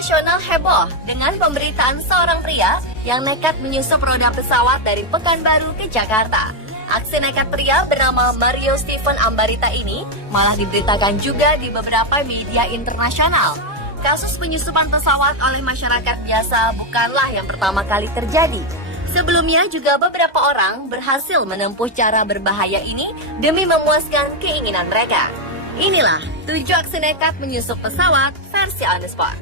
nasional heboh dengan pemberitaan seorang pria yang nekat menyusup roda pesawat dari Pekanbaru ke Jakarta. Aksi nekat pria bernama Mario Stephen Ambarita ini malah diberitakan juga di beberapa media internasional. Kasus penyusupan pesawat oleh masyarakat biasa bukanlah yang pertama kali terjadi. Sebelumnya juga beberapa orang berhasil menempuh cara berbahaya ini demi memuaskan keinginan mereka. Inilah 7 aksi nekat menyusup pesawat versi On The Spot.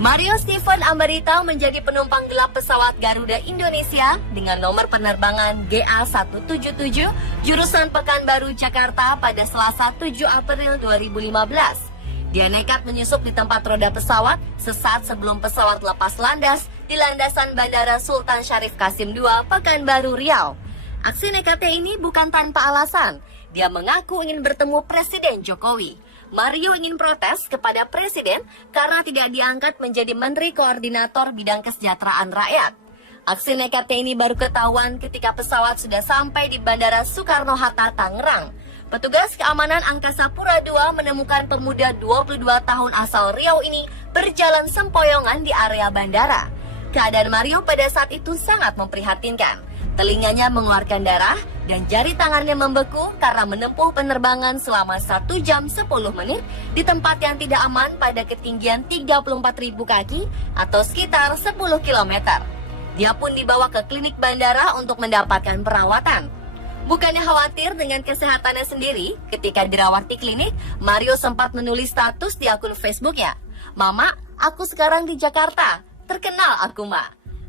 Mario Stephen Ambarita menjadi penumpang gelap pesawat Garuda Indonesia dengan nomor penerbangan GA177 jurusan Pekanbaru, Jakarta pada Selasa 7 April 2015. Dia nekat menyusup di tempat roda pesawat sesaat sebelum pesawat lepas landas di landasan Bandara Sultan Syarif Qasim II, Pekanbaru, Riau. Aksi nekatnya ini bukan tanpa alasan. Dia mengaku ingin bertemu Presiden Jokowi. Mario ingin protes kepada Presiden karena tidak diangkat menjadi Menteri Koordinator Bidang Kesejahteraan Rakyat. Aksi nekatnya ini baru ketahuan ketika pesawat sudah sampai di Bandara Soekarno-Hatta, Tangerang. Petugas keamanan Angkasa Pura II menemukan pemuda 22 tahun asal Riau ini berjalan sempoyongan di area bandara. Keadaan Mario pada saat itu sangat memprihatinkan. Telinganya mengeluarkan darah dan jari tangannya membeku karena menempuh penerbangan selama 1 jam 10 menit di tempat yang tidak aman pada ketinggian 34.000 kaki atau sekitar 10 km. Dia pun dibawa ke klinik bandara untuk mendapatkan perawatan. Bukannya khawatir dengan kesehatannya sendiri, ketika dirawat di klinik, Mario sempat menulis status di akun Facebooknya. "Mama, aku sekarang di Jakarta. Terkenal aku, Ma."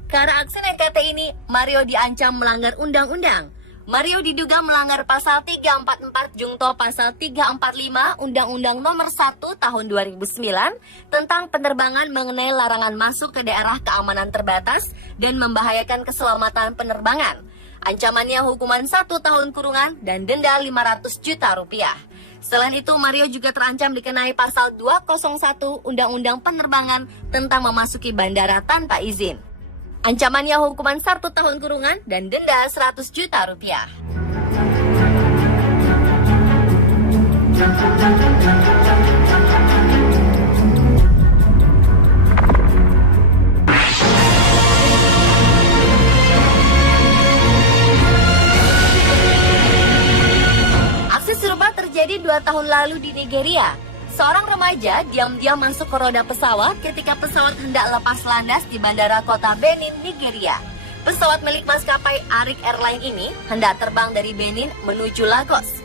Karena aksi nekatnya ini, Mario diancam melanggar undang-undang. Mario diduga melanggar pasal 344 jungto pasal 345 Undang-Undang Nomor 1 Tahun 2009 tentang penerbangan mengenai larangan masuk ke daerah keamanan terbatas dan membahayakan keselamatan penerbangan. Ancamannya hukuman 1 tahun kurungan dan denda 500 juta rupiah. Selain itu, Mario juga terancam dikenai pasal 201 Undang-Undang Penerbangan tentang memasuki bandara tanpa izin. Ancamannya hukuman 1 tahun kurungan dan denda 100 juta rupiah. Aksi serupa terjadi 2 tahun lalu di Nigeria. Seorang remaja diam-diam masuk ke roda pesawat ketika pesawat hendak lepas landas di bandara kota Benin, Nigeria. Pesawat milik maskapai Arik Airline ini hendak terbang dari Benin menuju Lagos.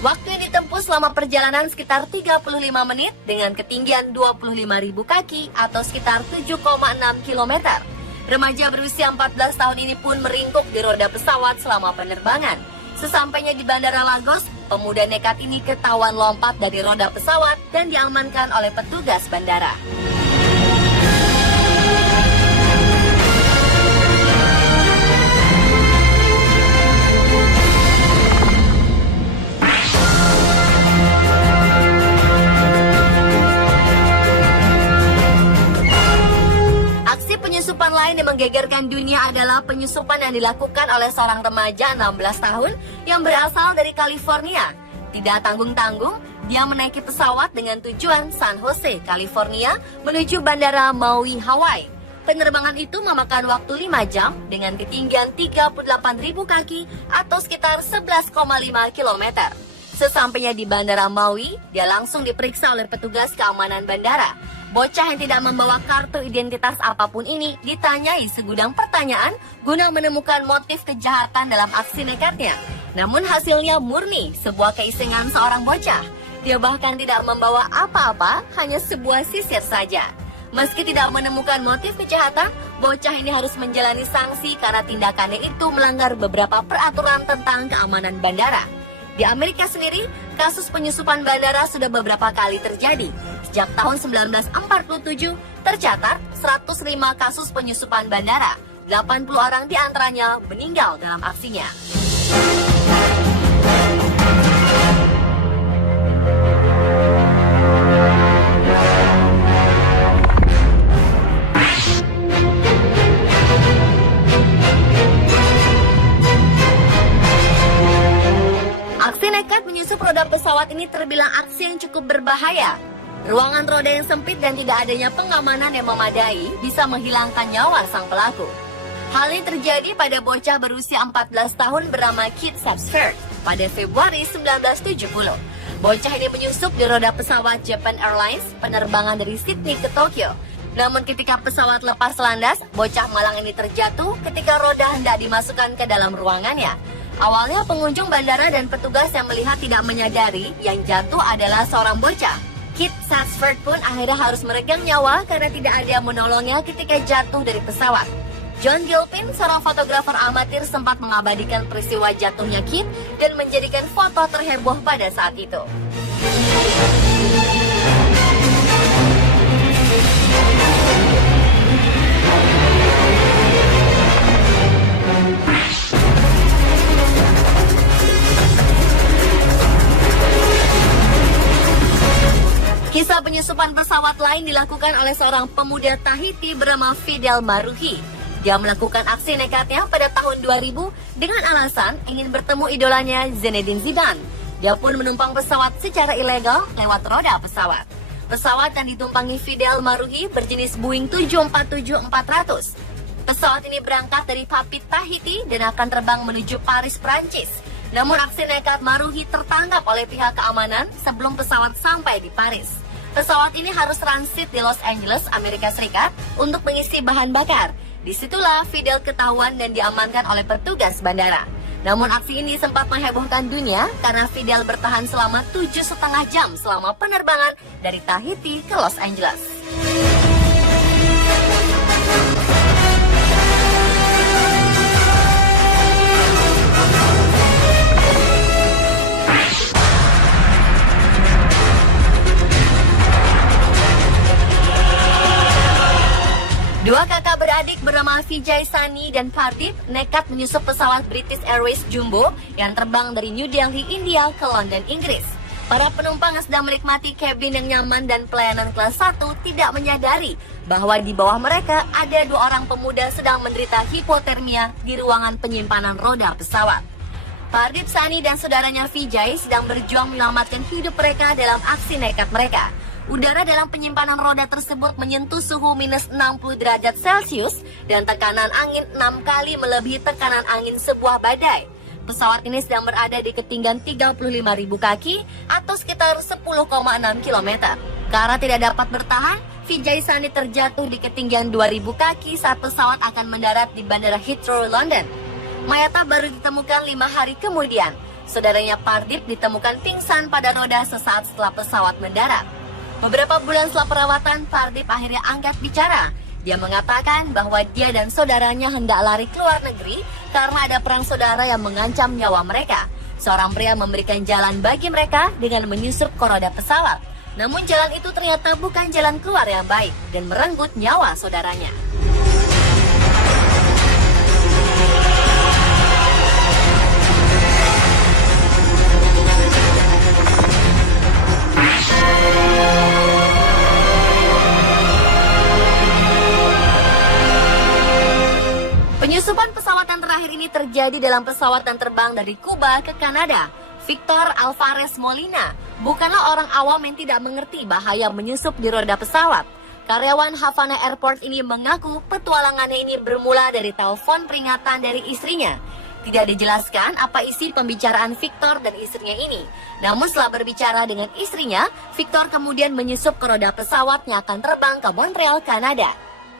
Waktu yang ditempuh selama perjalanan sekitar 35 menit dengan ketinggian 25.000 kaki atau sekitar 7,6 km. Remaja berusia 14 tahun ini pun meringkuk di roda pesawat selama penerbangan. Sesampainya di Bandara Lagos, pemuda nekat ini ketahuan lompat dari roda pesawat dan diamankan oleh petugas bandara. Aksi penyusupan lain yang menggegerkan dunia adalah penyusupan yang dilakukan oleh seorang remaja 16 tahun yang berasal dari California. Tidak tanggung-tanggung, dia menaiki pesawat dengan tujuan San Jose, California menuju Bandara Maui, Hawaii. Penerbangan itu memakan waktu 5 jam dengan ketinggian 38.000 kaki atau sekitar 11,5 km. Sesampainya di Bandara Maui, dia langsung diperiksa oleh petugas keamanan bandara. Bocah yang tidak membawa kartu identitas apapun ini ditanyai segudang pertanyaan guna menemukan motif kejahatan dalam aksi nekatnya. Namun hasilnya murni sebuah keisengan seorang bocah. Dia bahkan tidak membawa apa-apa, hanya sebuah sisir saja. Meski tidak menemukan motif kejahatan, bocah ini harus menjalani sanksi karena tindakannya itu melanggar beberapa peraturan tentang keamanan bandara. Di Amerika sendiri, kasus penyusupan bandara sudah beberapa kali terjadi. Sejak tahun 1947, tercatat 105 kasus penyusupan bandara. 80 orang diantaranya meninggal dalam aksinya. roda pesawat ini terbilang aksi yang cukup berbahaya. Ruangan roda yang sempit dan tidak adanya pengamanan yang memadai bisa menghilangkan nyawa sang pelaku. Hal ini terjadi pada bocah berusia 14 tahun bernama Keith Sapsford pada Februari 1970. Bocah ini menyusup di roda pesawat Japan Airlines penerbangan dari Sydney ke Tokyo. Namun ketika pesawat lepas landas, bocah malang ini terjatuh ketika roda hendak dimasukkan ke dalam ruangannya. Awalnya pengunjung bandara dan petugas yang melihat tidak menyadari yang jatuh adalah seorang bocah. Keith Sapsford pun akhirnya harus meregang nyawa karena tidak ada yang menolongnya ketika jatuh dari pesawat. John Gilpin, seorang fotografer amatir, sempat mengabadikan peristiwa jatuhnya Keith dan menjadikan foto terheboh pada saat itu. Kisah penyusupan pesawat lain dilakukan oleh seorang pemuda Tahiti bernama Fidel Maruhi. Dia melakukan aksi nekatnya pada tahun 2000 dengan alasan ingin bertemu idolanya Zinedine Zidane. Dia pun menumpang pesawat secara ilegal lewat roda pesawat. Pesawat yang ditumpangi Fidel Maruhi berjenis Boeing 747-400. Pesawat ini berangkat dari Papeete, Tahiti dan akan terbang menuju Paris, Prancis. Namun aksi nekat Maruhi tertangkap oleh pihak keamanan sebelum pesawat sampai di Paris. Pesawat ini harus transit di Los Angeles, Amerika Serikat untuk mengisi bahan bakar. Disitulah Fidel ketahuan dan diamankan oleh petugas bandara. Namun aksi ini sempat menghebohkan dunia karena Fidel bertahan selama 7,5 jam selama penerbangan dari Tahiti ke Los Angeles. Dua kakak beradik bernama Vijay Sani dan Pardeep nekat menyusup pesawat British Airways Jumbo yang terbang dari New Delhi, India ke London, Inggris. Para penumpang yang sedang menikmati kabin yang nyaman dan pelayanan kelas 1 tidak menyadari bahwa di bawah mereka ada dua orang pemuda sedang menderita hipotermia di ruangan penyimpanan roda pesawat. Pardeep Sani dan saudaranya Vijay sedang berjuang menyelamatkan hidup mereka dalam aksi nekat mereka. Udara dalam penyimpanan roda tersebut menyentuh suhu minus 60 derajat Celcius dan tekanan angin 6 kali melebihi tekanan angin sebuah badai. Pesawat ini sedang berada di ketinggian 35.000 kaki atau sekitar 10,6 km. Karena tidak dapat bertahan, Vijay Sani terjatuh di ketinggian 2.000 kaki saat pesawat akan mendarat di Bandara Heathrow, London. Mayatnya baru ditemukan 5 hari kemudian. Saudaranya Pardeep ditemukan pingsan pada roda sesaat setelah pesawat mendarat. Beberapa bulan setelah perawatan, Pardeep akhirnya angkat bicara. Dia mengatakan bahwa dia dan saudaranya hendak lari ke luar negeri karena ada perang saudara yang mengancam nyawa mereka. Seorang pria memberikan jalan bagi mereka dengan menyusup ke roda pesawat. Namun jalan itu ternyata bukan jalan keluar yang baik dan merenggut nyawa saudaranya. Penyusupan pesawat yang terakhir ini terjadi dalam pesawat yang terbang dari Kuba ke Kanada. Victor Alvarez Molina bukanlah orang awam yang tidak mengerti bahaya menyusup di roda pesawat. Karyawan Havana Airport ini mengaku petualangannya ini bermula dari telepon peringatan dari istrinya. Tidak dijelaskan apa isi pembicaraan Victor dan istrinya ini. Namun setelah berbicara dengan istrinya, Victor kemudian menyusup ke roda pesawat yang akan terbang ke Montreal, Kanada.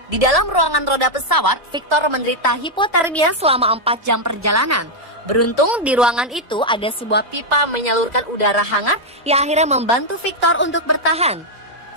Di dalam ruangan roda pesawat, Victor menderita hipotermia selama 4 jam perjalanan. Beruntung di ruangan itu ada sebuah pipa menyalurkan udara hangat yang akhirnya membantu Victor untuk bertahan.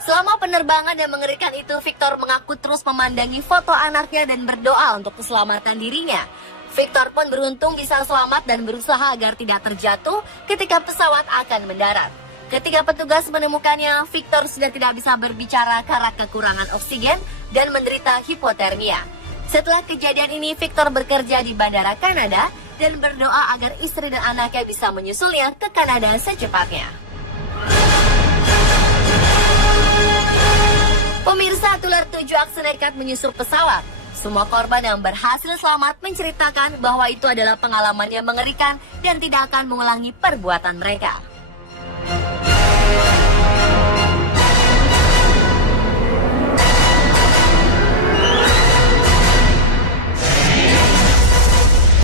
Selama penerbangan yang mengerikan itu, Victor mengaku terus memandangi foto anaknya dan berdoa untuk keselamatan dirinya. Victor pun beruntung bisa selamat dan berusaha agar tidak terjatuh ketika pesawat akan mendarat. Ketika petugas menemukannya, Victor sudah tidak bisa berbicara karena kekurangan oksigen dan menderita hipotermia. Setelah kejadian ini, Victor bekerja di Bandara Kanada dan berdoa agar istri dan anaknya bisa menyusulnya ke Kanada secepatnya. Pemirsa, tular 7 aksi nekat menyusup pesawat. Semua korban yang berhasil selamat menceritakan bahwa itu adalah pengalaman yang mengerikan dan tidak akan mengulangi perbuatan mereka.